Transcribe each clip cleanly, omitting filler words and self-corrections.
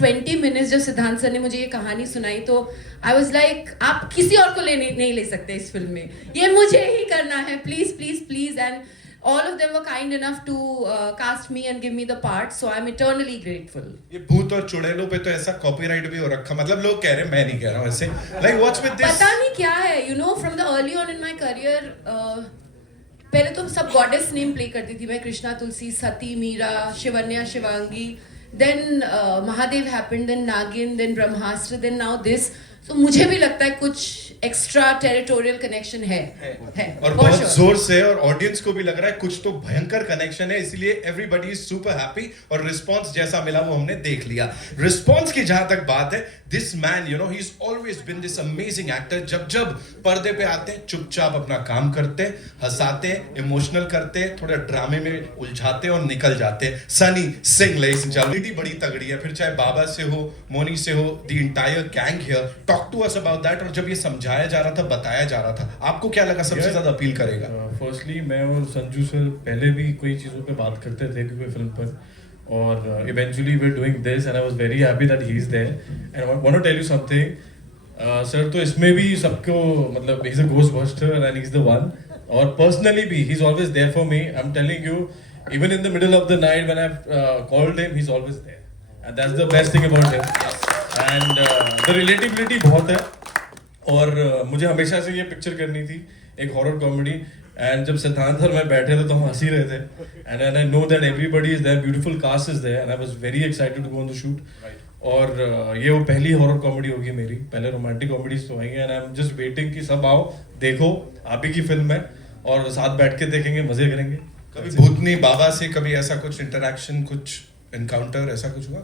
First 20 minutes जब सिद्धांत sir ने मुझे ये कहानी सुनाई तो आई वॉज लाइक आप किसी और को नहीं ले सकते इस फिल्म में, ये मुझे ही करना है, please please please. And all of them were kind enough to cast me and give me the part, so I'm eternally grateful. ये भूत और चुड़ैलों पे तो ऐसा कॉपीराइट भी हो रखा, मतलब लोग कह रहे हैं, मैं नहीं कह रहा हूँ ऐसे. Like what's with this? पता नहीं क्या है, you know, from the early on in my career, पहले तो सब गॉडेस नेम प्ले करती थी मैं, कृष्णा, तुलसी, सती, Meera, Shivanya, Shivangi. Then Mahadev happened, then नागिन, then Brahmastra, then now this. So मुझे भी लगता है कुछ एक्स्ट्रा टेरिटोरियल कनेक्शन है और बहुत जोर से, और ऑडियंस को भी लग रहा है कुछ तो भयंकर कनेक्शन है, इसलिए एवरीबॉडी इज सुपर हैप्पी. और रिस्पांस जैसा मिला वो हमने देख लिया. रिस्पांस की जहां तक बात है, this man you know he is always been this amazing actor. जब जब पर्दे पे आते हैं चुपचाप अपना काम करते, हंसाते, इमोशनल करते, थोड़ा ड्रामे में उलझाते और निकल जाते. सनी सिंह क्वालिटी बड़ी तगड़ी है, फिर चाहे बाबा से हो, मोनी से हो, the entire gang here. Talk to us about that. और जब ये समझाया जा रहा था, बताया जा रहा था, आपको क्या लगा सबसे ज्यादा अपील करेगा? फर्स्टली मैं और संजू सर पहले भी कोई चीज़ों पे बात करते थे कोई फिल्म पर, और eventually we are doing this and I was very happy that he is there. And I want to tell you something sir, तो इसमें भी सबको मतलब he is a ghost buster and he is the one. और personally भी he is always there for me. I am telling you, even in the middle of the night when I've called him, he's always there, and that's the best thing about him. And the relatability बहुत है. और मुझे हमेशा से ये picture करनी थी, एक हॉरर कॉमेडी. एंड जब सिद्धांत सर मैं बैठे थे तो हम हंस ही रहे थे. And I know that everybody is there, beautiful cast is there, and I was very excited to go on the shoot. और ये वो पहली हॉरर कॉमेडी होगी मेरी. पहले रोमांटिक कॉमेडीज तो आएंगे, and I am just waiting कि सब आओ, देखो, आप ही की फिल्म है, और साथ बैठ के देखेंगे, मजे करेंगे. कभी भूतनी बाबा से कभी ऐसा कुछ इंटरेक्शन, कुछ एनकाउंटर ऐसा कुछ हुआ?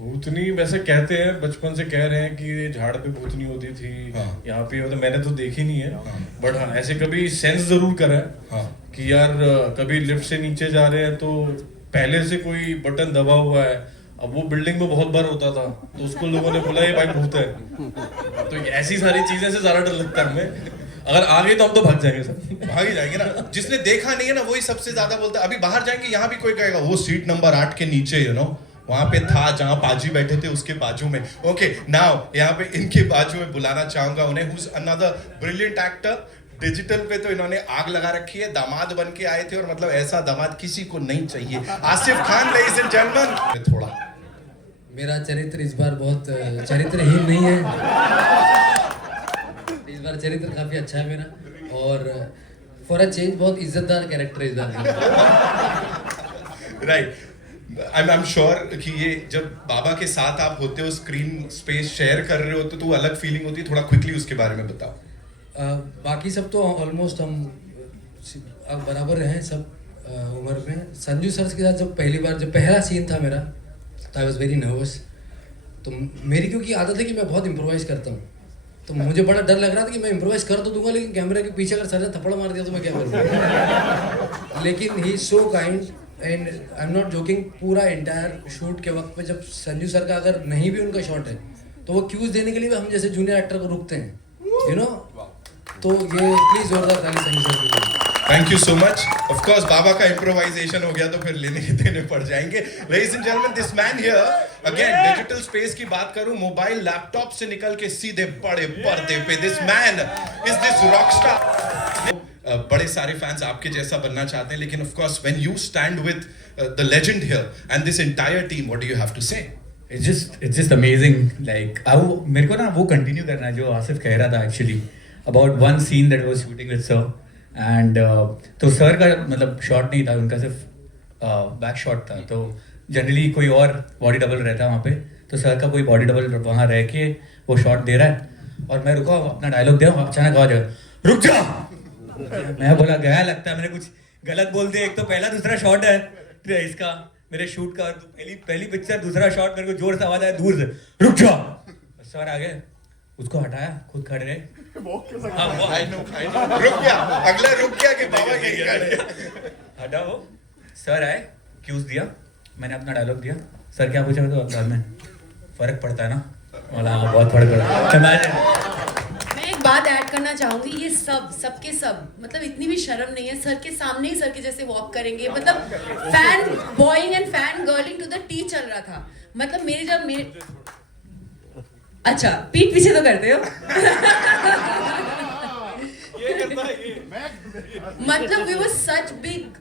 भूतनी वैसे कहते हैं, बचपन से कह रहे हैं कि झाड़ पे भूतनी होती थी. हाँ. यहाँ पे तो मैंने तो देखी नहीं है. बट हाँ, ऐसे कभी सेंस जरूर करा है. हाँ. कि यार कभी लिफ्ट से नीचे जा रहे हैं तो पहले से कोई बटन दबा हुआ है. अब वो बिल्डिंग में बहुत बार होता था, तो उसको लोगों ने बोला ये भाई भूत है. तो ऐसी सारी चीजें से ज्यादा डर लगता है हमें. अगर आ गई तो हम तो भाग जाएंगे सर. भाग ही जाएंगे ना. जिसने देखा नहीं है ना वही सबसे ज्यादा बोलता है. अभी बाहर जाएंगे, यहाँ भी कोई कहेगा वो सीट नंबर 8 के नीचे यू नो वहां पे था जहां पाजी बैठे थे, उसके बाजू में. ओके नाउ यहाँ पे इनके बाजू में बुलाना चाहूंगा उन्हें, who is another brilliant actor. Digital पे तो इन्होंने आग लगा रखी है. दामाद बन के आए थे, और मतलब ऐसा दामाद किसी को नहीं चाहिए. Asif Khan, ladies and gentleman. थोड़ा मेरा चरित्र इस बार बहुत चरित्रहीन नहीं है. इस बार चरित्र काफी अच्छा है मेरा, और फॉर अ चेंज बहुत इज्जतदार कैरेक्टर है इस बार. राइट. आई एम श्योर कि ये जब बाबा के साथ आप होते हो, स्क्रीन स्पेस शेयर कर रहे होते, तो वो अलग फीलिंग होती है. थोड़ा क्विकली उसके बारे में बताओ. बाकी सब तो ऑलमोस्ट हम बराबर रहे सब उम्र में. संजू सर के साथ जब पहला सीन था मेरा, तो आई वॉज वेरी नर्वस. तो मेरी क्योंकि आदत है कि मैं बहुत इम्प्रोवाइज करता हूँ, तो मुझे बड़ा डर लग रहा था कि मैं इम्प्रोवाइज कर तो दूंगा, लेकिन कैमरे के पीछे अगर सर ने थप्पड़ मार दिया तो मैं क्या करूँगा. लेकिन he is so kind, and I am not joking. पूरा एंटायर शूट के वक्त पे जब संजू सर का अगर नहीं भी उनका शॉट है, तो वो क्यूज देने के लिए हम जैसे जूनियर एक्टर को रुकते हैं, यू नो. तो ये प्लीज जोरदार ताली संजू सर के लिए. Thank you so much. Of course Baba का इम्प्रोवाइजेशन हो गया तो फिर लेने के देने पड़ जाएंगे. Ladies and gentleman, this man here again. Digital space की बात करूं, मोबाइल लैपटॉप से निकल के सीधे बड़े पर्दे पे, this man is this rockstar. बड़े सारे फैंस आपके जैसा बनना चाहते हैं, लेकिन of course when you stand with the legend here and this entire team, what do you have to say? It's just amazing. Like मेरे को ना वो कंटिन्यू करना है जो आसिफ कह रहा था actually about one seen that was shooting with sir. And तो सर का मतलब शॉट नहीं था, उनका सिर्फ बैक शॉट था. तो जनरली कोई और बॉडी डबल रहता है वहाँ पे, तो सर का कोई बॉडी डबल वहाँ रह के वो शॉट दे रहा है, और मैं रुका अपना डायलॉग दे रहा हूँ. अचानक आवाज आया, रुक जा. मैं बोला गया, लगता है मैंने कुछ गलत बोल दिया. एक तो पहला दूसरा शॉट है इसका मेरे शूट का, पहली पिक्चर, दूसरा शॉट, मेरे को जोर से आवाज आया दूर से, रुक जा. सर आ गए, उसको हटाया, खुद खड़े रहे. रुक गया, अगला रुक गया कि बाबा हटा. वो सर आए, क्यूज दिया, मैंने अपना डायलॉग दिया. सर क्या पूछा तो बाद में फर्क पड़ता है ना. बोला हाँ बहुत फर्क पड़ता है. मैं एक बात ऐड करना चाहूंगी. ये सबके सब मतलब इतनी भी शर्म नहीं है, सर के सामने ही सर के जैसे वॉक करेंगे. मतलब fanboying and fangirling to the T चल रहा था. मतलब मेरे अच्छा पीठ पीछे तो करते हो मतलब we were such big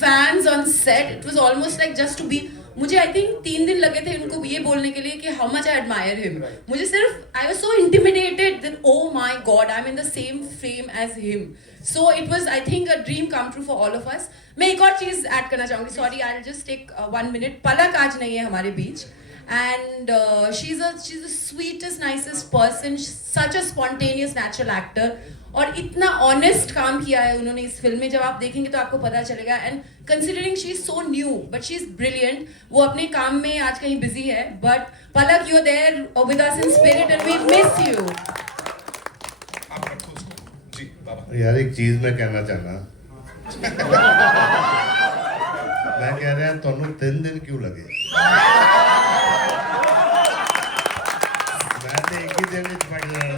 fans on set. It was almost like just to be. मुझे I think 3 दिन लगे थे उनको ये बोलने के लिए कि how much I admire him. मुझे सिर्फ I was so intimidated that oh my God I'm in the same frame as him. So it was I think a dream come true for all of us. मैं एक और चीज add करना चाहूँगी. Sorry, I'll just take 1 minute. पलक आज नहीं है हमारे बीच. And she's the sweetest, nicest person. Such a spontaneous, natural actor. और इतना ऑनेस्ट काम किया है उन्होंने इस फिल्म में. जब आप देखेंगे तो आपको पता चलेगा. And considering she is so new but she is brilliant. वो अपने काम में आज कहीं बिजी है but Palak you are there with us in spirit and we miss you. आप रखो उसको जी बाबा. यार एक चीज मैं कहना चाहना मैं कह रहा ਤੁਹਾਨੂੰ 3 दिन क्यों लगे? मैं तो एक ही दिन में पड़ रहा हूँ.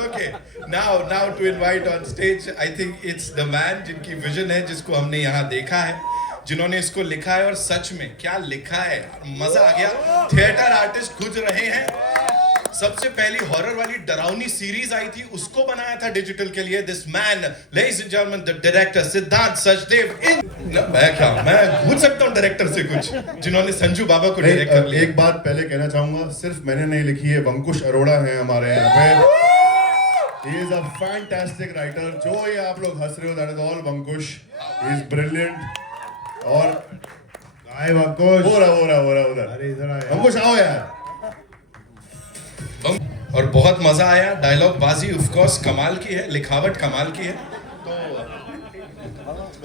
Okay, now to invite on stage, I think it's the man जिनकी विजन है, जिसको हमने यहाँ देखा है, जिन्होंने इसको लिखा है और सच में क्या लिखा है, मजा आ गया. थिएटर आर्टिस्ट खुद रहे हैं. सबसे पहली हॉरर वाली डरावनी सीरीज आई थी उसको बनाया था डिजिटल के लिए. This man, ladies and gentleman, the director Siddharth Sachdev. मैं पूछ सकता हूँ डायरेक्टर से कुछ जिन्होंने संजू बाबा को डायरेक्ट कर लिया. एक बात पहले कहना चाहूंगा, सिर्फ मैंने नहीं लिखी है, वंकुश अरोड़ा हैं हमारे यहाँ पे. He is a fantastic writer. जो ये आप लोग हंस रहे हो, that is all वंकुश. He is brilliant. और हाय वंकुश. हो रहा उधर. अरे इधर आया वंकुश, आओ यार. और बहुत मजा आया. डायलॉग बाजी ऑफ कोर्स कमाल की है, लिखावट कमाल की है. तो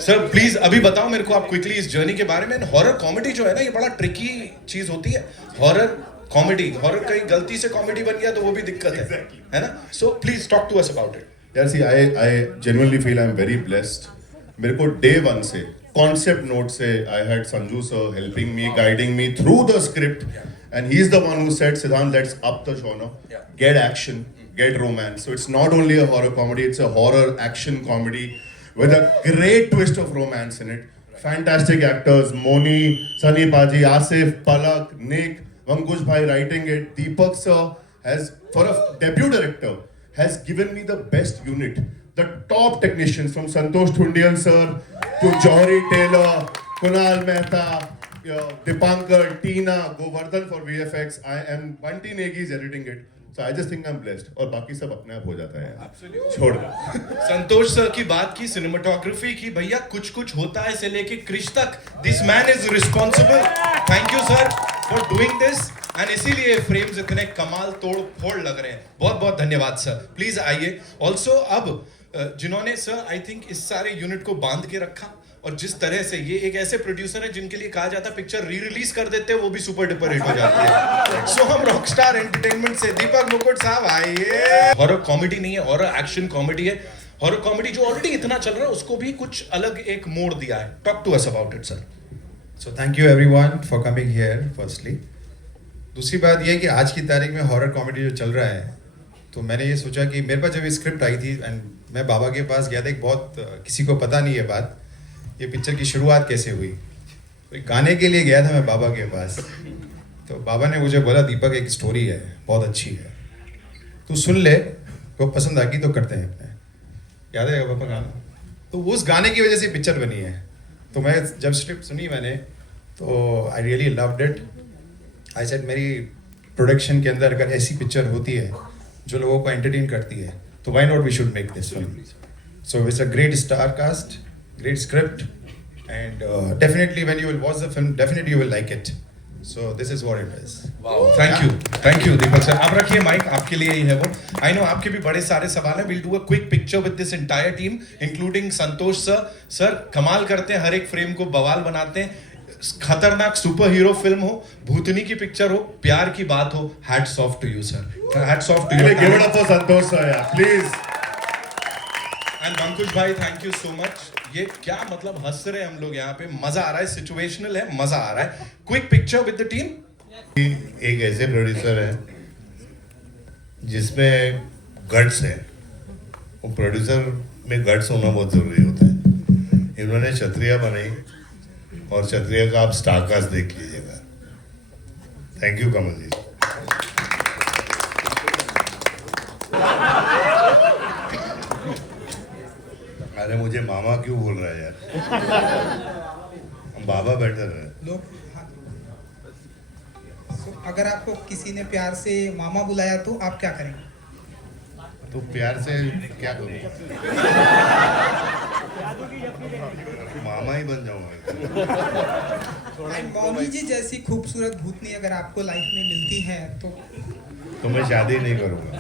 सर प्लीज अभी बताओ मेरे को आप क्विकली इस जर्नी के बारे में. हॉरर कॉमेडी जो है ना, ये बड़ा ट्रिकी चीज होती है. हॉरर कॉमेडी, हॉरर कहीं गलती से कॉमेडी बन गया तो वो भी दिक्कत है ना. So please talk to us about it. यार see I genuinely feel I'm very blessed. मेरे को day 1 से कॉन्सेप्ट नोट से I had Sanju sir helping me, guiding me through the script. And he's the one who said, Siddhant, let's up the genre. Get action, get romance. So it's not only a horror comedy, it's a horror action comedy with a great twist of romance in it. Fantastic actors, Moni, Sunny Paji, Asif, Palak, Nick, Vankush Bhai writing it. Deepak sir has, for a debut director, has given me the best unit. The top technicians from Santosh Thundial sir to Johari Taylor, Kunal Mehta, Dipankar, Tina, Govardhan for VFX, and Bunty Negi is editing it. So I just think I'm blessed. और बाकी सब अपने आप हो जाता है. छोड़. संतोष sir की बात की, सिनेमाटोग्राफी की, भैया कुछ कुछ होता है से लेके क्रिश तक. This man is responsible. Thank you sir for doing this. And इसीलिए फ्रेम्स इतने कमाल तोड़ फोड़ लग रहे हैं. बहुत बहुत धन्यवाद सर. प्लीज आइए. ऑल्सो अब जिन्होंने सर आई थिंक इस सारे यूनिट को बांध के रखा, और जिस तरह से ये एक ऐसे प्रोड्यूसर है जिनके लिए कहा जाता है पिक्चर री रिलीज कर देते हैं वो भी सुपर डुपर हिट हो जाती है. सो हम रॉकस्टार एंटरटेनमेंट से दीपक मुकुट साहब आइए. हॉरर कॉमेडी नहीं है, हॉरर एक्शन कॉमेडी है. हॉरर कॉमेडी जो ऑलरेडी इतना चल रहा है उसको भी कुछ अलग एक मोड़ दिया है. Talk to us about it sir. So thank you everyone for coming here firstly. दूसरी बात यह है कि आज की तारीख में हॉरर कॉमेडी जो चल रहा है, तो मैंने ये सोचा कि मेरे पास जब ये स्क्रिप्ट आई थी एंड मैं बाबा के पास गया था, एक बहुत किसी को पता नहीं है बात, ये पिक्चर की शुरुआत कैसे हुई. तो एक गाने के लिए गया था मैं बाबा के पास, तो बाबा ने मुझे बोला दीपक एक स्टोरी है बहुत अच्छी है, तू सुन ले, को पसंद आ गई तो करते हैं अपने. याद है पापा गाना? तो उस गाने की वजह से पिक्चर बनी है. तो मैं जब स्क्रिप्ट सुनी मैंने तो I really loved it. I said मेरी प्रोडक्शन के अंदर अगर ऐसी पिक्चर होती है जो लोगों को एंटरटेन करती है तो why not we should make this film. So it's a great star cast, great script, and definitely when you will watch the film, definitely you will like it. So this is what it is. Wow. Thank you Deepak sir. आप रखिए mic, आपके लिए ही है वो. I know आपके भी बड़े सारे सवाल हैं. We'll do a quick picture with this entire team, including Santosh sir. Sir कमाल करते हैं, हर एक फ्रेम को बवाल बनाते हैं. खतरनाक सुपर हीरो फिल्म हो, भूतनी की पिक्चर हो, प्यार की बात हो, hats off to you sir. Hats off to you. Give it up for Santosh sir, yeah, please. And वंकुश भाई थैंक यू सो मच. ये क्या मतलब हंस रहे हम लोग यहाँ पे, मजा आ रहा है, सिचुएशनल है, मजा आ रहा है. Quick picture with the team. एक ऐसे प्रोड्यूसर है जिसमें गट्स है. वो प्रोड्यूसर में गट्स होना बहुत जरूरी होता है. इन्होंने क्षत्रिया बनाई और क्षत्रिया का आप स्टारकास्ट देख लीजिएगा. थैंक यू कमल जी. अरे मुझे मामा क्यों बोल रहा है यार? हम बाबा बेटर है. लोग हाँ. So, अगर आपको किसी ने प्यार से मामा बुलाया तो आप क्या करेंगे? तो प्यार से क्या करूँ? मामा ही बन जाऊंगा. एंड मौनी जी जैसी खूबसूरत भूतनी अगर आपको लाइफ में मिलती है तो मैं शादी नहीं करूंगा.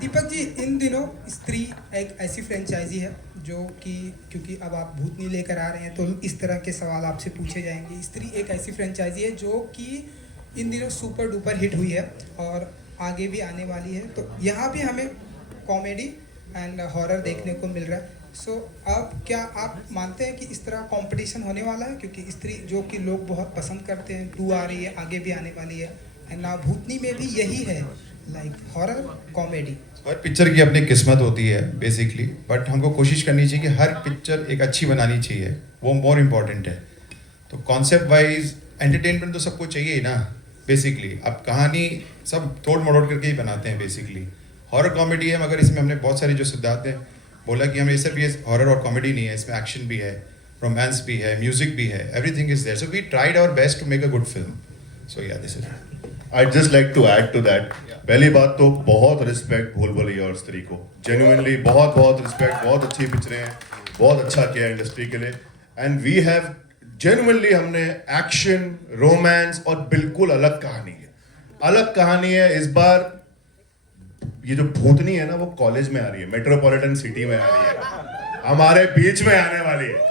दीपक जी, इन दिनों स्त्री एक ऐसी फ्रेंचाइजी है जो कि क्योंकि अब आप भूतनी लेकर आ रहे हैं तो इस तरह के सवाल आपसे पूछे जाएंगे. स्त्री एक ऐसी फ्रेंचाइजी है जो कि इन दिनों सुपर डुपर हिट हुई है और आगे भी आने वाली है. तो यहाँ भी हमें कॉमेडी एंड हॉरर देखने को मिल रहा है. सो अब क्या आप मानते हैं कि इस तरह कंपटीशन होने वाला है? क्योंकि स्त्री जो कि लोग बहुत पसंद करते हैं, 2 आ रही है, आगे भी आने वाली है, एंड ना भूतनी में भी यही है, लाइक हॉरर कॉमेडी. हर पिक्चर की अपनी किस्मत होती है बेसिकली, बट हमको कोशिश करनी चाहिए कि हर पिक्चर एक अच्छी बनानी चाहिए, वो मोर इम्पॉर्टेंट है. तो कॉन्सेप्ट वाइज एंटरटेनमेंट तो सबको चाहिए ही ना बेसिकली. अब कहानी सब तोड़ मरोड़ करके ही बनाते हैं बेसिकली. हॉरर कॉमेडी है, मगर इसमें हमने बहुत सारी जो सिद्धांत है बोला कि हमें सिर्फ ये हॉरर और कॉमेडी नहीं है, इसमें एक्शन भी है, रोमांस भी है, म्यूजिक भी है, everything is there. So we tried our best to make a good film. So yeah this is. I'd just like to add to that. पहली बात तो बहुत रिस्पेक्ट भूल भुलैया और स्त्री को. जेन्युइनली बहुत बहुत रिस्पेक्ट. बहुत अच्छी पिक्चरें हैं, बहुत अच्छा किया इंडस्ट्री के लिए. एंड वी हैव जेन्युइनली हमने एक्शन, रोमांस और बिल्कुल अलग कहानी है. अलग कहानी है. इस बार ये जो भूतनी है ना वो कॉलेज में आ रही है, मेट्रोपॉलिटन सिटी में आ रही है, हमारे बीच में आने वाली है.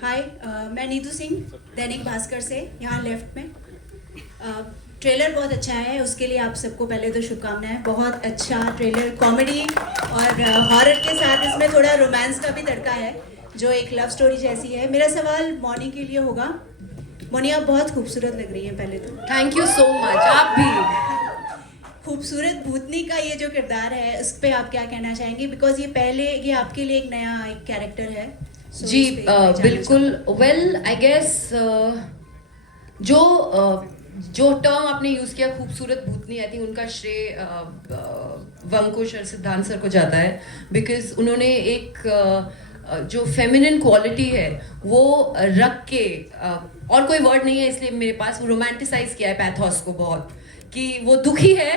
हाय, मैं नीतू सिंह, दैनिक भास्कर से, यहाँ लेफ्ट में. ट्रेलर बहुत अच्छा है, उसके लिए आप सबको पहले तो शुभकामनाएं. बहुत अच्छा ट्रेलर, कॉमेडी और हॉरर के साथ इसमें थोड़ा रोमांस का भी तड़का है जो एक लव स्टोरी जैसी है. मेरा सवाल मौनी के लिए होगा. मौनी, आप बहुत खूबसूरत लग रही हैं. पहले तो थैंक यू सो मच. आप भी. खूबसूरत भूतनी का ये जो किरदार है उस पर आप क्या कहना चाहेंगे? बिकॉज ये आपके लिए एक नया एक कैरेक्टर है. So, जी बिल्कुल. वेल आई गेस जो टर्म आपने यूज किया खूबसूरत भूतनी, आई थिंक उनका श्रेय वंकुश और सिद्धांत सर को जाता है. बिकॉज उन्होंने एक जो फेमिनिन क्वालिटी है वो रख के, और कोई वर्ड नहीं है इसलिए मेरे पास, वो रोमांटिसाइज किया है पैथोस को बहुत, कि वो दुखी है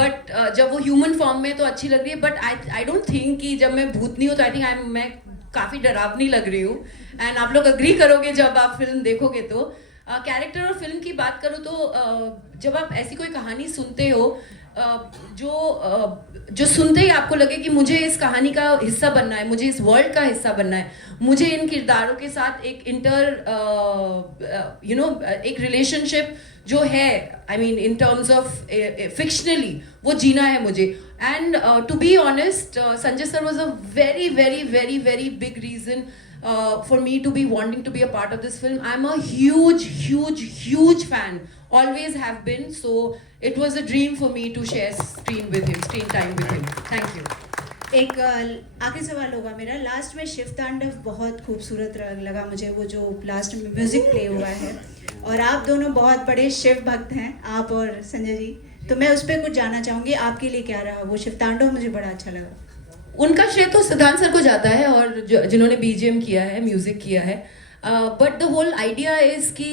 बट जब वो ह्यूमन फॉर्म में तो अच्छी लग रही है. बट आई डोंट थिंक कि जब मैं भूतनी हूँ तो आई थिंक मैं काफ़ी डरावनी लग रही हूँ. एंड आप लोग अग्री करोगे जब आप फिल्म देखोगे तो. कैरेक्टर और फिल्म की बात करूँ तो जब आप ऐसी कोई कहानी सुनते हो जो सुनते ही आपको लगे कि मुझे इस कहानी का हिस्सा बनना है, मुझे इस वर्ल्ड का हिस्सा बनना है, मुझे इन किरदारों के साथ एक एक रिलेशनशिप जो है, I mean in terms of fictionally वो जीना है मुझे. And to be honest, Sanjay sir was a very very very very big reason for me to be wanting to be a part of this film. I'm a huge fan, always have been, so it was a dream for me to share screen time with him. Thank you. एक आखिरी सवाल होगा मेरा. Last में शिव तांडव बहुत खूबसूरत लगा मुझे, वो जो लास्ट में म्यूजिक प्ले हुआ है, और आप दोनों बहुत बड़े शिव भक्त हैं, आप और संजय जी, तो मैं उस पर कुछ जानना चाहूँगी. आपके लिए क्या रहा वो शिव तांडव? मुझे बड़ा अच्छा लगा. उनका श्रेय तो सिद्धांत सर को जाता है और जिन्होंने बीजीएम किया है, म्यूजिक किया है. But the whole idea is कि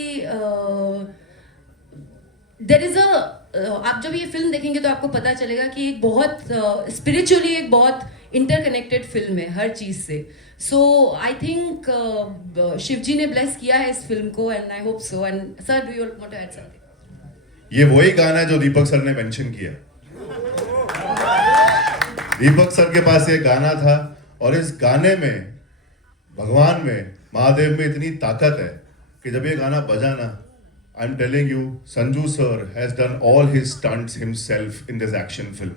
देयर इज आप जब ये फिल्म देखेंगे तो आपको पता चलेगा कि एक बहुत स्पिरिचुअली एक बहुत इंटरकनेक्टेड फिल्म है हर चीज से. सो आई थिंक शिव जी ने ब्लेस किया है इस फिल्म को, and I hope so. And sir, do you want to add something? ये वही गाना है जो दीपक सर ने मेंशन किया. दीपक सर के पास ये गाना था, और इस गाने में, भगवान में, महादेव में इतनी ताकत है कि जब ये गाना बजा ना, आई am telling you, Sanju sir has done all his stunts himself in this action film.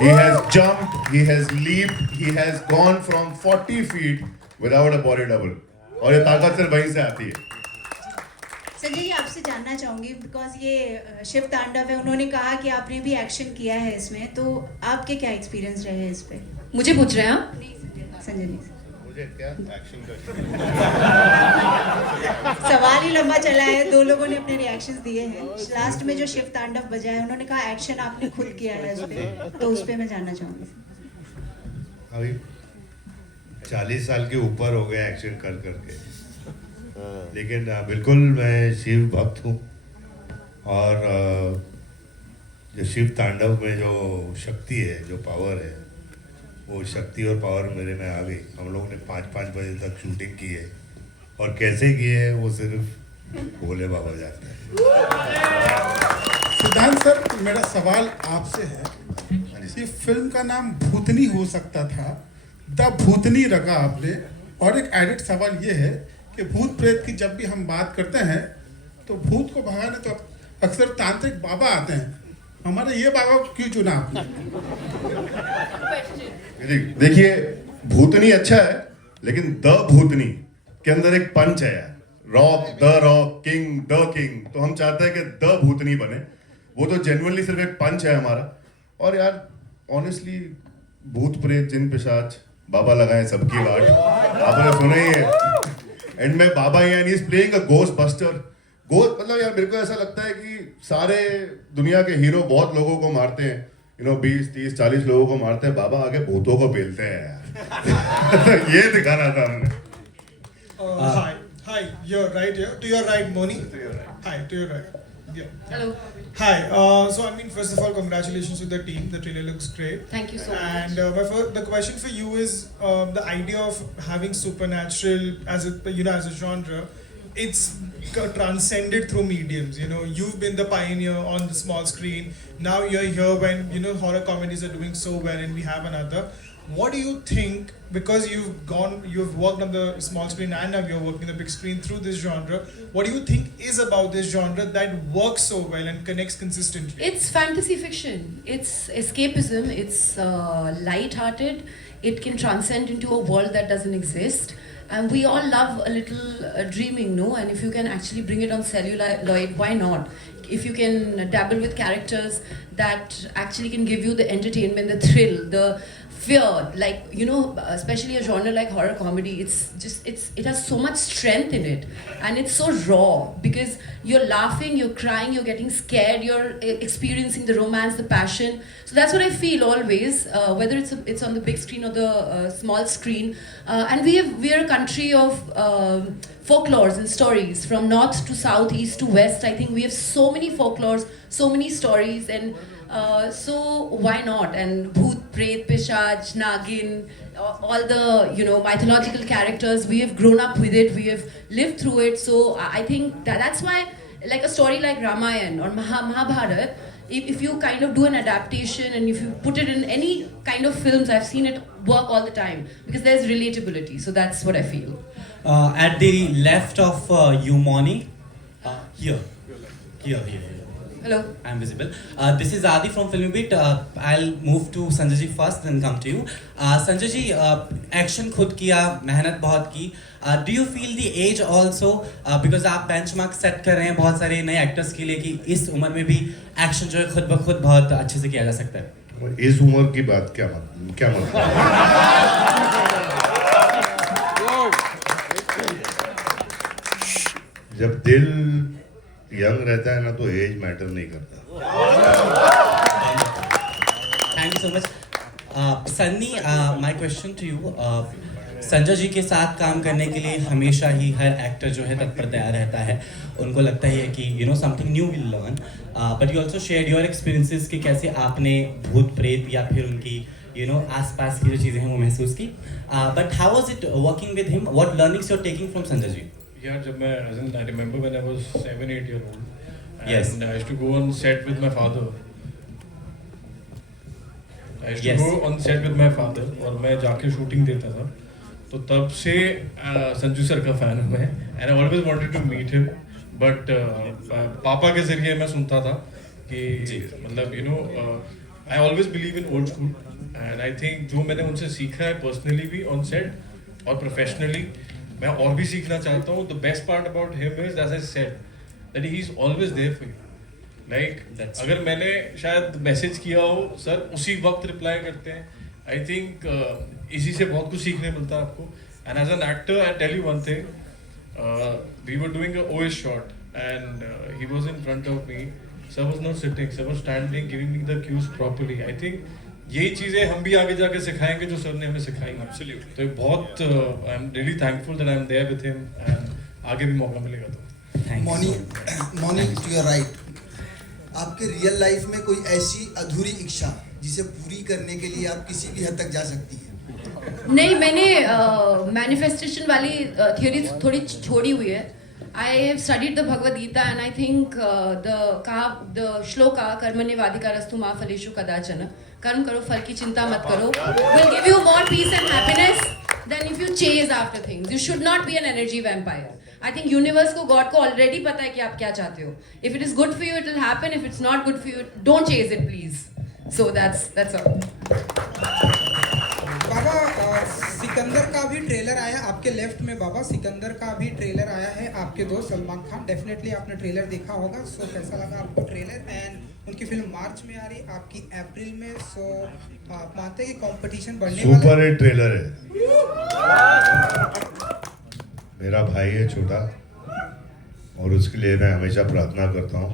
He has jumped, he has leaped, he has gone from 40 feet without a body double. और ये ताकत सिर्फ वहीं से आती है. संजय जी आपसे जानना चाहूँगी बिकॉज ये शिव तांडव है, उन्होंने कहा कि आपने भी एक्शन किया है इसमें, तो आपके क्या एक्सपीरियंस रहे हैं इस पे? मुझे पूछ रहे हैं आप? संजय जी मुझे क्या एक्शन का सवाल ही लंबा चला है, 2 लोगों ने अपने रिएक्शंस दिए हैं। लास्ट में जो शिव तांडव बजा है उन्होंने कहा एक्शन आपने खुद किया है उस पे, तो उस पे मैं जानना चाहूँगी। अभी 40 साल के ऊपर हो गए एक्शन कर करके, लेकिन बिल्कुल मैं शिव भक्त हूँ। और जो शिव तांडव में जो शक्ति है, जो पावर है, वो शक्ति और पावर मेरे में आ गई। हम लोग ने 5-5 बजे तक शूटिंग की है, और कैसे की है वो सिर्फ भोले बाबा जानते हैं। सिद्धांत सर, मेरा सवाल आपसे है, ये फिल्म का नाम भूतनी हो सकता था, द भूतनी रखा आपने, और एक एडिट सवाल ये है कि भूत प्रेत की जब भी हम बात करते हैं तो भूत को भगाने तो अक्सर तांत्रिक बाबा आते हैं, हमारे ये बाबा को क्यों चुना आपने? देखिए, भूतनी अच्छा है, लेकिन द भूतनी के अंदर एक पंच है यार। रॉक, किंग, द किंग, तो हम चाहते हैं कि द भूतनी बने। वो तो जेन्युइनली सिर्फ एक पंच है हमारा। और यार ऑनेस्टली, भूत प्रेत जिन पिशाच बाबा लगाए सबकी वाट, आपने सुना ही है। एंड में बाबा ही is playing a ghost buster. Ghost मतलब यार, मेरे को ऐसा लगता है कि सारे दुनिया के हीरो बहुत लोगों को मारते हैं, 20, 30, 40 लोगों को मारते हैं, बाबा आगे भूतों को पेलते हैं यार। ये दिखाना था हमने। Hi, you're right here. To your right, Moni. Hi, to your right. Yeah. Hello. Hi. So I mean, first of all, congratulations to the team. The trailer looks great. Thank you so much. And the question for you is the idea of having supernatural as a genre. It's transcended through mediums. You've been the pioneer on the small screen. Now you're here when horror comedies are doing so well, and we have another. What do you think? Because you've worked on the small screen and now you're working the big screen through this genre. What do you think is about this genre that works so well and connects consistently? It's fantasy fiction. It's escapism. It's light-hearted. It can transcend into a world that doesn't exist. And we all love a little dreaming, no? And if you can actually bring it on celluloid, why not? If you can dabble with characters that actually can give you the entertainment, the thrill, the fear, like, especially a genre like horror comedy, it has so much strength in it, and it's so raw because you're laughing, you're crying, you're getting scared, you're experiencing the romance, the passion. So that's what I feel always, whether it's on the big screen or the small screen. And we're a country of folklores and stories from north to south, east to west. I think we have so many folklores, so many stories, and so why not? And Bhoot, Pret, Pishach, Nagin, all the mythological characters, we have grown up with it, we have lived through it. So I think that's why, like a story like Ramayana or Mahabharata, if you kind of do an adaptation and if you put it in any kind of films, I've seen it work all the time because there's relatability. So that's what I feel. At the left of you, Moni, here. Hello. I'm visible. This is Adi from Film Beat. I'll move to Sanjay ji first, then come to you. Sanjay ji, action खुद किया, मेहनत बहुत की. Do you feel the age also? Because आप benchmark set कर रहे हैं बहुत सारे नए actors के लिए कि इस उम्र में भी action जो है खुद ब खुद बहुत अच्छे से किया जा सकता है. इस उम्र की बात क्या मतलब? जब दिल यंग रहता है ना तो एज मैटर नहीं करता. Thank you so much. Sunny, my question to you. Sanjay ji के साथ काम करने के लिए हमेशा ही हर एक्टर जो है तत्पर तैयार रहता है. उनको लगता है कि something new will learn. But you also share your experiences कि कैसे आपने भूत प्रेत या फिर उनकी आसपास की जो चीज़ें हैं वो महसूस की. But how was it working with him? What learnings you are taking from Sanjay ji? Yeah, I remember when I was 7-8 years old. Yes. And I used to go on set with my father. और मैं जाके shooting देता था. तो तब से Sanju sir का fan हूँ मैं. And I always wanted to meet him. But पापा के जरिए मैं सुनता था कि मतलब I always believe in old school. And I think जो मैंने उनसे सीखा है personally भी on set और professionally, मैं और भी सीखना चाहता हूँ. The best part about him is, as I said, that he is always there for you. Like अगर मैंने शायद मैसेज किया हो सर उसी वक्त रिप्लाई करते हैं. I think इसी से बहुत कुछ सीखने मिलता है आपको. And as an actor, I tell you one thing. We were doing a OS shot and he was in front of me. Sir was not sitting. Sir was standing, giving me the cues properly. I think यही चीजें हम भी आगे जाके सिखाएंगे जो sir ने हमें सिखाई. Absolutely. तो बहुत I'm really thankful that I'm there with him and आगे भी मौका मिलेगा तो. Mouni to your right. आपके रियल लाइफ में कोई ऐसी अधूरी इच्छा जिसे पूरी करने के लिए आप किसी भी हद तक जा सकती हैं? नहीं, मैंने मैनिफेस्टेशन वाली थ्योरी थोड़ी छोड़ी हुई है. I have studied the Bhagavad Gita and I think the shloka कर्मण्येवाधिकारस्तु मा फलेषु कदाचन, कर्म करो फल की चिंता मत करो, will give you more peace and happiness than if you chase after things. You should not be an energy vampire. I think universe को God को already पता है कि आप क्या चाहते हो. If it is good for you, it will happen. If it's not good for you, don't chase it, please. So that's all. बाबा सिकंदर का भी ट्रेलर आया आपके लेफ्ट में. बाबा सिकंदर का भी ट्रेलर आया है. आपके दोस्त सलमान खान, डेफिनेटली आपने ट्रेलर देखा होगा. सो कैसा लगा आपको ट्रेलर? एंड उनकी फिल्म मार्च में आ रही, आपकी अप्रैल में. सो आप मानते हैं कि कंपटीशन बढ़ने वाला है? सुपर हिट ट्रेलर है. मेरा भाई है छोटा और उसके लिए मैं हमेशा प्रार्थना करता हूँ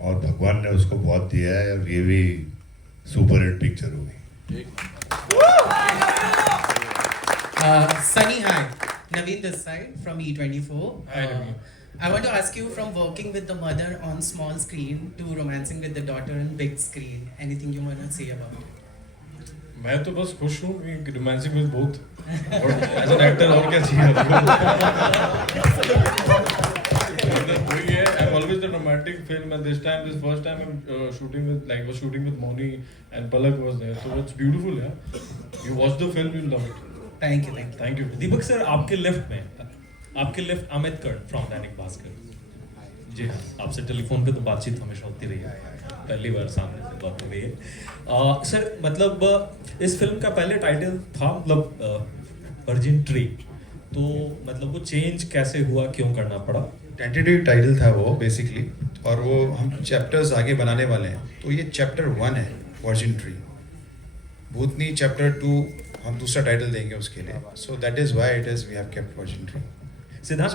और भगवान ने उसको बहुत दिया है और ये भी सुपर हिट पिक्चर होगी. Sunny, hi. Naveen this side from E24. Hi, Naveen. I want to ask you, from working with the mother on small screen to romancing with the daughter on big screen, anything you want to say about it? मैं तो बस खुश हूँ कि romancing with both. और as an actor और क्या चाहिए वही है. I am always the romantic film and this first time I am shooting with Moni and Palak was there, so it's beautiful. Yeah, you watch the film, you'll love it. Thank you. Deepak sir आपके left Amit Karna from Dainik Bhaskar. जी हाँ, आपसे telephone पे तो बातचीत हमेशा होती रही है, पहली बार सामने से बात हो रही है. सर मतलब इस फिल्म का पहले टाइटल था मतलब वर्जिन ट्री, तो मतलब वो चेंज कैसे हुआ, क्यों करना पड़ा? टेंटेटिव टाइटल था वो बेसिकली, और वो हम चैप्टर्स आगे बनाने वाले हैं. तो ये चैप्टर 1 है वर्जिन ट्री. भूतनी चैप्टर 2 हम दूसरा टाइटल देंगे उसके लिए. So that is why it is we have kept Virgin Tree. Siddharth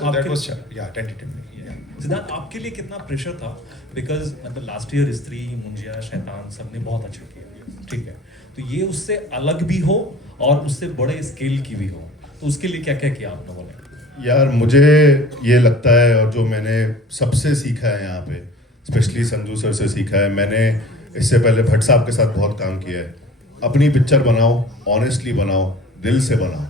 Siddharth आपके लिए कितना प्रेशर था? बिकॉज मतलब लास्ट ईयर स्त्री, मुंजिया, शैतान सबने बहुत अच्छा किया, ठीक है, तो ये उससे अलग भी हो और उससे बड़े स्केल की भी हो, तो उसके लिए क्या क्या किया आप लोगों ने? यार मुझे ये लगता है, और जो मैंने सबसे सीखा है यहाँ पे, स्पेशली संजू सर से सीखा है. मैंने इससे पहले भट्ट साहब के साथ बहुत काम किया है. अपनी पिक्चर बनाओ, ऑनेस्टली बनाओ, दिल से बनाओ.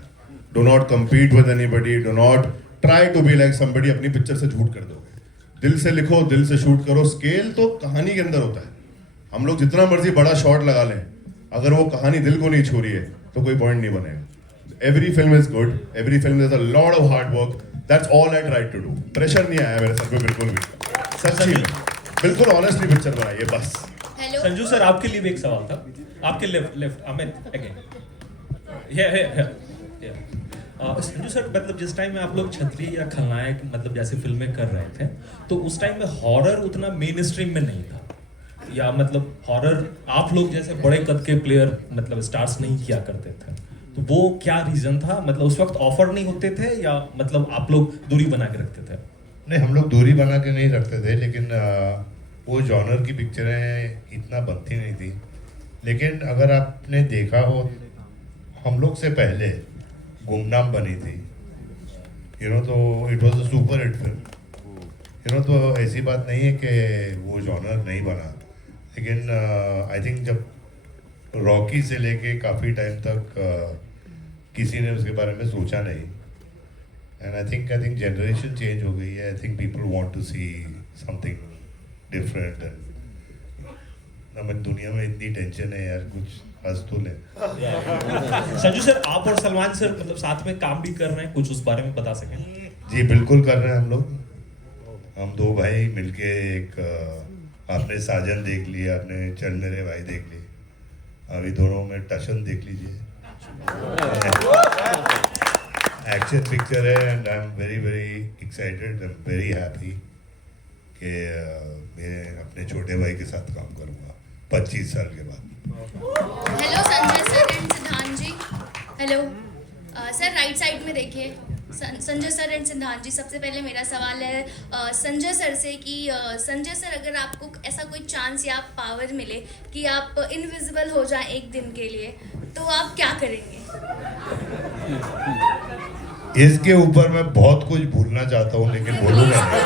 Do not compete with anybody, do not try to be like somebody. अपनी पिक्चर से झूठ कर दोगे. दिल से लिखो, दिल से शूट करो. स्केल तो कहानी के अंदर होता है. हम लोग जितना मर्जी बड़ा शॉट लगा लें, अगर वो कहानी दिल को नहीं छू रही है तो कोई पॉइंट नहीं बनेगा. Every film is good. Every film there's a lot of hard work. That's all I tried to do. Pressure नहीं आया मेरे सर पे बिल्कुल भी. सच्ची में बिल्कुल ऑनेस्टली पिक्चर बनाइए बस. संजू सर आपके लिए भी एक सवाल था. आपके left Amit again. Sanju sir मतलब जिस टाइम में आप लोग छतरी या खलनायक मतलब जैसे फिल्में कर रहे थे, तो उस टाइम में हॉरर उतना मेन स्ट्रीम में नहीं था, या मतलब हॉरर आप लोग जैसे बड़े कद के प्लेयर मतलब स्टार्स नहीं किया करते थे, तो वो क्या रीजन था? मतलब उस वक्त ऑफर नहीं होते थे या मतलब आप लोग दूरी बना के रखते थे? नहीं, हम लोग दूरी बना के नहीं रखते थे, लेकिन वो जॉनर की पिक्चरें इतना बनती नहीं थी. लेकिन अगर आपने देखा हो, हम लोग से पहले गुमनाम बनी थी, तो it was a super hit film. तो ऐसी बात नहीं है कि वो जॉनर नहीं बना. लेकिन आई थिंक जब रॉकी से लेके काफ़ी टाइम तक किसी ने उसके बारे में सोचा नहीं. And I think generation change हो गई है. I think people want to see something different. हमें दुनिया में इतनी टेंशन है यार, कुछ हंस तो ले. संजू सर आप और सलमान सर मतलब साथ में काम भी कर रहे हैं, कुछ उस बारे में बता सकें? जी बिल्कुल कर रहे हैं हम लोग. हम दो भाई मिलके एक आपने साजन देख लिया, आपने चल मेरे भाई देख ली, अभी दोनों में टशन देख लीजिए. एक्शन पिक्चर है and I am very very excited. I am very happy कि मैं अपने छोटे भाई के साथ काम करूँगा 25 साल के बाद। हेलो संजय सर एंड सिद्धांत जी। हेलो सर, राइट साइड में देखिए संजय सर एंड सिद्धांत जी। सबसे पहले मेरा सवाल है संजय सर से कि संजय सर, अगर आपको ऐसा कोई चांस या पावर मिले कि आप इनविजिबल हो जाएं एक दिन के लिए, तो आप क्या करेंगे? इसके ऊपर मैं बहुत कुछ भूलना चाहता हूँ, लेकिन बोलूँगा नहीं।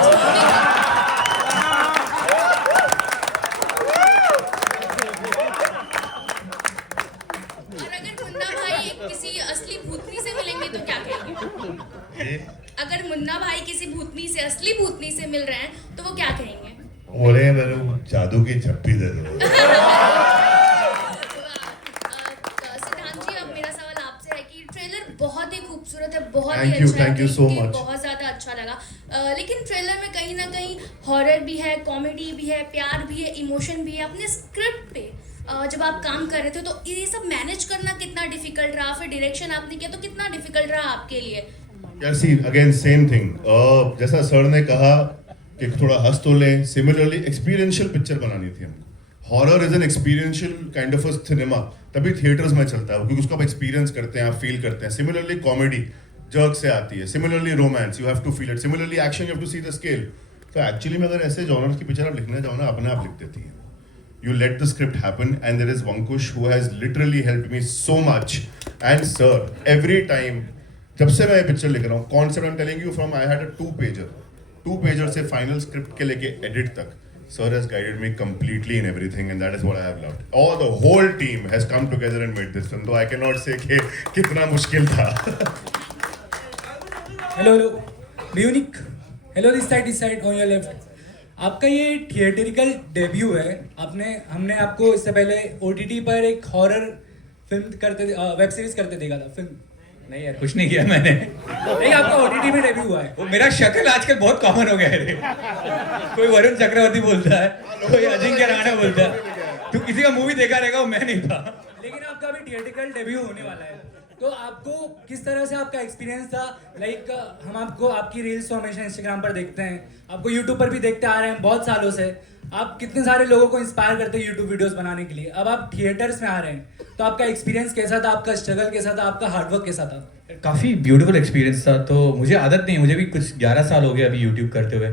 किसी असली भूतनी से मिलेंगे तो क्या कहेंगे? अगर मुन्ना भाई किसी भूतनी से, असली भूतनी से मिल रहे हैं तो वो क्या कहेंगे? बोले मेरे को जादू की झप्पी दे दो। सिद्धांत जी, अब मेरा सवाल आपसे है कि ट्रेलर बहुत ही खूबसूरत है, बहुत ही Thank you, अच्छा है, thank you so देख के much. बहुत ज्यादा अच्छा लगा। लेकिन ट्रेलर में कहीं ना कहीं हॉरर भी है, कॉमेडी भी है, प्यार भी है, इमोशन भी है। अपने स्क्रिप्ट पे जब आप काम कर रहे थे तो ये सब मैनेज करना कितना डिफिकल्ट रहा? फिर डायरेक्शन आपने किया तो कितना डिफिकल्ट रहा आपके लिए? यार सी अगेन सेम थिंग, जैसा सर ने कहा कि थोड़ा हंस तो लें, सिमिलरली एक्सपीरियंशियल पिक्चर बनानी थी हमको। Horror is an experiential kind of a cinema, तभी थिएटर्स में चलता है क्योंकि उसको आप एक्सपीरियंस करते हैं, आप फील करते हैं। सिमिलरली कॉमेडी जर्क से आती है, similarly romance you have to feel it, similarly action you have to see the scale. तो एक्चुअली में अगर ऐसे जॉनर्स की पिक्चर आप लिखने जाओ ना, अपने आप लिख देती है। You let the script happen, and there is Vankush who has literally helped me so much. And sir, every time, जब से मैं पिक्चर लिख रहा हूँ, concept I'm telling you from, I had a two pager से final script के लेके edit तक, sir has guided me completely in everything, and that is what I have loved. All the whole team has come together and made this film. Though I cannot say कि कितना मुश्किल था. Hello Munich, hello this side on your left. आपका ये theatrical debut है। हमने आपको इससे पहले OTT पर एक हॉरर फिल्म करते, वेब सीरीज करते देखा था। फिल्म नहीं यार, कुछ नहीं किया मैंने। नहीं, आपका OTT में डेब्यू हुआ है। वो मेरा शक्ल आजकल बहुत कॉमन हो गया है। कोई वरुण चक्रवर्ती बोलता है, कोई अजिंक्य राणा बोलता है। तू किसी का मूवी देखा रहेगा, वो मैं नहीं था। लेकिन आपका अभी थिएटरिकल डेब्यू होने वाला है, तो आपको किस तरह से आपका एक्सपीरियंस था? लाइक हम आपको आपकी रील्स तो हमेशा इंस्टाग्राम पर देखते हैं, आपको यूट्यूब पर भी देखते आ रहे हैं बहुत सालों से। आप कितने सारे लोगों को इंस्पायर करते हैं यूट्यूब वीडियोस बनाने के लिए। अब आप थिएटर्स में आ रहे हैं, तो आपका एक्सपीरियंस कैसा था? आपका स्ट्रगल कैसा था? आपका हार्डवर्क कैसा था? काफ़ी ब्यूटीफुल एक्सपीरियंस था। तो मुझे आदत नहीं, मुझे भी कुछ 11 साल हो गए अभी यूट्यूब करते हुए।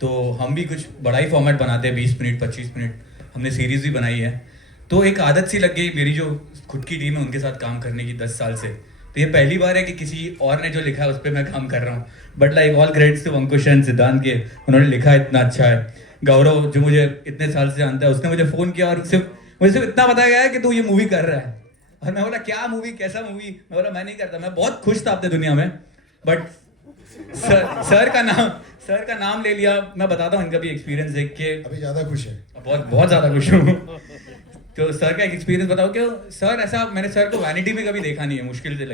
तो हम भी कुछ बड़ा ही फॉर्मेट बनाते हैं, 20 मिनट 25 मिनट। हमने सीरीज़ भी बनाई है, तो एक आदत सी लग गई। मेरी जो खुद की टीम है उनके साथ काम करने की 10 साल से, तो ये पहली बार है कि किसी और ने जो लिखा है उस पर मैं काम कर रहा हूँ। But like all credits to Ankush and Siddhant के, उन्होंने लिखा इतना अच्छा है। गौरव जो मुझे इतने साल से जानता है, उसने मुझे फ़ोन किया और मुझे सिर्फ इतना बताया गया है कि तू ये मूवी कर रहा है। और मैं बोला क्या मूवी, कैसा मूवी? मैं बोला मैं नहीं करता। मैं बहुत खुश था अपने दुनिया में, बट सर का नाम ले लिया। मैं बताता हूँ इनका भी एक्सपीरियंस देख के। अभी ज़्यादा खुश है, बहुत ज़्यादा खुश हूँ। तो सर का एक एक्सपीरियंस बताओ कि सर ऐसा, मैंने सर को वैनिटी में कभी देखा नहीं है। मुश्किल से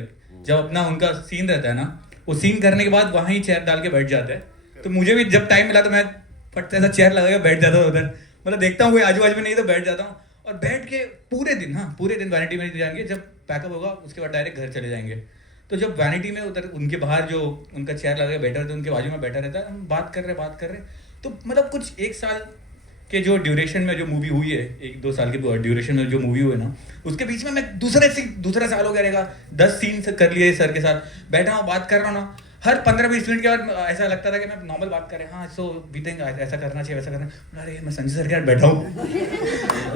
जब अपना उनका सीन रहता है ना, वो सीन करने के बाद वहाँ ही चेयर डाल के बैठ जाते हैं। तो मुझे भी जब टाइम मिला तो मैं फट ऐसा चेयर लगा के बैठ जाता हूँ उधर। मतलब देखता हूँ कोई आजू बाजू में नहीं तो बैठ जाता हूँ, और बैठ के पूरे दिन वैनिटी में जाएंगे। जब पैकअप होगा उसके बाद डायरेक्ट घर चले जाएंगे। तो जब वैनिटी में उधर उनके बाहर जो उनका चेयर लगा के बैठा रहता है, उनके बाजू में बैठा रहता है, हम बात कर रहे हैं। तो मतलब कुछ 1 साल के जो ड्यूरेशन में जो मूवी हुई है, 1-2 साल के ड्यूरेशन में जो मूवी हुई है ना, उसके बीच में मैं दूसरा साल हो गया रहेगा, 10 सीन कर लिए सर के साथ। बैठा हूँ, बात कर रहा हूँ ना, हर 15-20 मिनट के बाद ऐसा लगता था कि मैं नॉर्मल बात कर रहे हैं। हाँ सो वी थिंक ऐसा करना चाहिए, वैसा करना। अरे मैं संजय सर के साथ बैठा हूँ।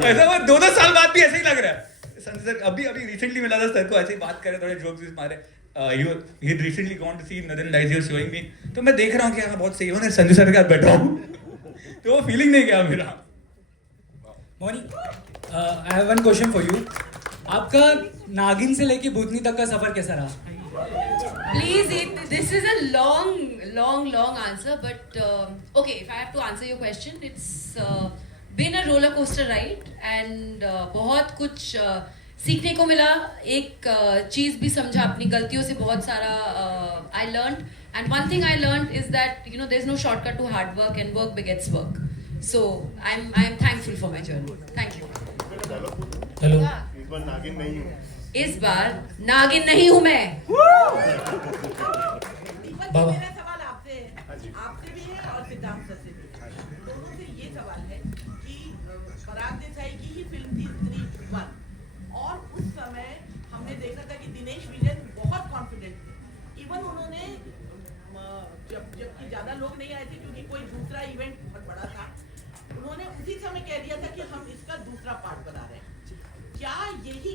ऐसा मैं 2-2 साल बाद भी ऐसे ही लग रहा है। संजय सर अभी रिसेंटली मिला था सर को, ऐसे ही बात करे, थोड़े जोक्स मारे। he had recently gone to see Northern Lights, he was showing me। तो मैं देख रहा हूँ कि हाँ बहुत सही है, संजय सर के साथ बैठा हूँ। तो वो फीलिंग नहीं गया मेरा। Mouni, I have one question for you. आपका नागिन से लेके भूतनी तक का सफर कैसा रहा? Please, this is a long answer, but okay, if I have to answer your question, it's been a roller coaster ride, and बहुत कुछ सीखने को मिला। एक चीज़ भी समझा, अपनी गलतियों से बहुत सारा I learned, and one thing I learned is that there's no shortcut to hard work, and work begets work. So I'm thankful for my journey. Thank you. Hello, इस बार नागिन नहीं हूँ। इस बार नागिन नहीं हूँ मैं। बाबा, मेरा सवाल आपसे भी है और सिद्धांत सर से भी।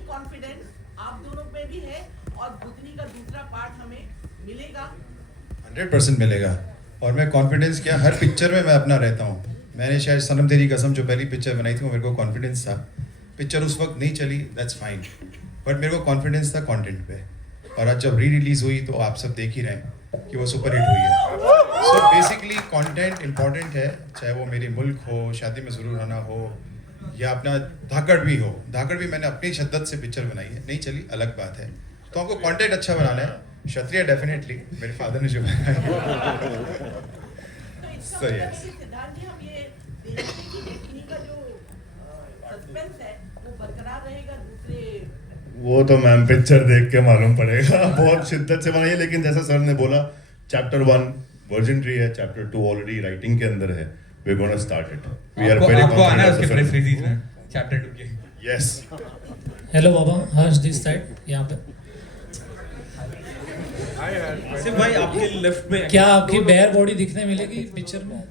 कॉन्फिडेंस आप दोनों पे भी है और भूतनी का दूसरा पार्ट हमें मिलेगा? 100% मिलेगा। और मैं कॉन्फिडेंस क्या, हर पिक्चर में मैं अपना रहता हूँ। मैंने शायद सनम तेरी कसम जो पहली पिक्चर बनाई थी वो मेरे को कॉन्फिडेंस था। पिक्चर उस वक्त नहीं चली, दैट्स फाइन, बट मेरे को कॉन्फिडेंस था कंटेंट पे। और आज जब री रिलीज हुई तो आप सब देख ही रहे हैं कि वो सुपर हिट हुई है। सो बेसिकली कंटेंट इंपॉर्टेंट है, चाहे वो मेरी मुल्क हो, शादी में ज़रूर आना हो, या अपना धाकड़ भी हो। धाकड़ भी मैंने अपनी शिद्दत से पिक्चर बनाई है, नहीं चली अलग बात है। तो हमको कंटेंट अच्छा बनाना है। क्षत्रिय डेफिनेटली मेरे फादर ने जो बनाया। So yes. सिद्धांत जी, हम ये देखते कि देखने का जो सस्पेंस है वो बरकरार रहेगा दूसरे? वो तो मैम पिक्चर देख के मालूम पड़ेगा। बहुत शिद्दत से बनाई है, लेकिन जैसा सर ने बोला चैप्टर 1 वर्जिन ट्री है, चैप्टर 2 ऑलरेडी राइटिंग के अंदर है। We gonna start it. We are very आपको आना है उसके प्रेस रिलीज में चैप्टर 2 के। Yes. Hello Baba, Harsh this side यहाँ पे। आसिफ भाई आपके लेफ्ट में क्या आपकी बेयर बॉडी दिखने मिलेगी पिक्चर में?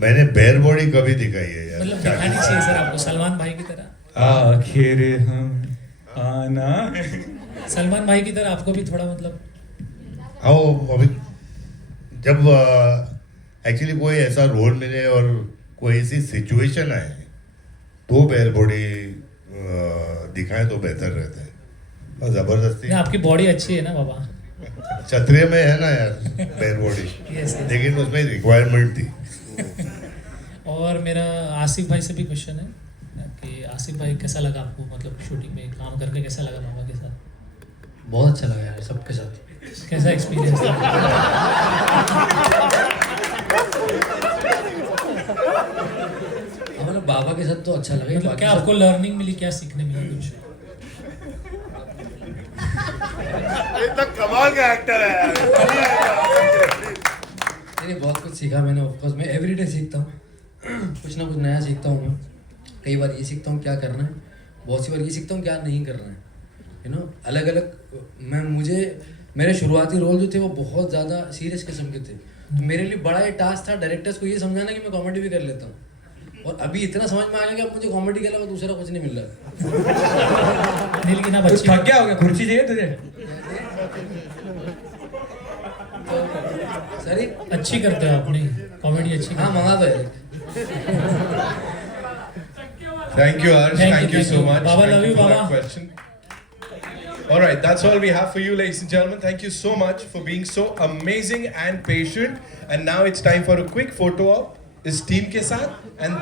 मैंने बेयर बॉडी कभी दिखाई है यार? मतलब दिखानी चाहिए सर आपको, सलमान भाई की तरह। आखिर हम आना सलमान भाई की तरह आपको भी थोड़ा मतलब। हाँ, अभी जब एक्चुअली कोई ऐसा रोल मिले और कोई ऐसी सिचुएशन आए तो बेयर बॉडी दिखाएं तो बेहतर रहता है। और जबरदस्ती नहीं, आपकी बॉडी अच्छी है ना बाबा। क्षत्रिय में है ना यार बेयर बॉडी, लेकिन उसमें रिक्वायरमेंट थी। और मेरा आसिफ भाई से भी क्वेश्चन है कि आसिफ भाई कैसा लगा आपको, मतलब शूटिंग में काम करके कैसा लगा बाबा के साथ? बहुत अच्छा लगा यार सबके साथ। कैसा एक्सपीरियंस था? मतलब बाबा के साथ तो अच्छा लगा। मतलब क्या आपको लर्निंग मिली, क्या सीखने मिला कुछ? ये तो कमाल का एक्टर है यार। नहीं, बहुत कुछ सीखा मैंने। ऑफकोर्स मैं एवरीडे सीखता हूँ, कुछ ना कुछ नया सीखता हूँ मैं। कई बार ये सीखता हूँ क्या करना है, बहुत सी बार ये सीखता हूँ क्या नहीं करना है। यू नो, अलग अलग मेरे शुरुआती रोल जो थे वो बहुत ज़्यादा सीरियस किस्म के थे। तो मेरे लिए बड़ा ये टास्क था डायरेक्टर्स को ये समझाना कि मैं कॉमेडी भी कर लेता हूँ। और अभी इतना समझ में आ गया कि अब मुझे कॉमेडी के अलावा दूसरा कुछ नहीं मिल रहा। नहीं, लेकिन अब थक गया होगा, कुर्सी चाहिए तुझे? सॉरी, अच्छी करते हो आपने कॉमेडी, अच्छी। हाँ, मंगा दो यार। Thank you, Arsh. Thank you so much. Baba, Thank love you you, for that Baba. question. All right, that's all we have for you, ladies and gentlemen. Thank you so much for being so amazing and patient. And now it's time for a quick photo op इस team के साथ and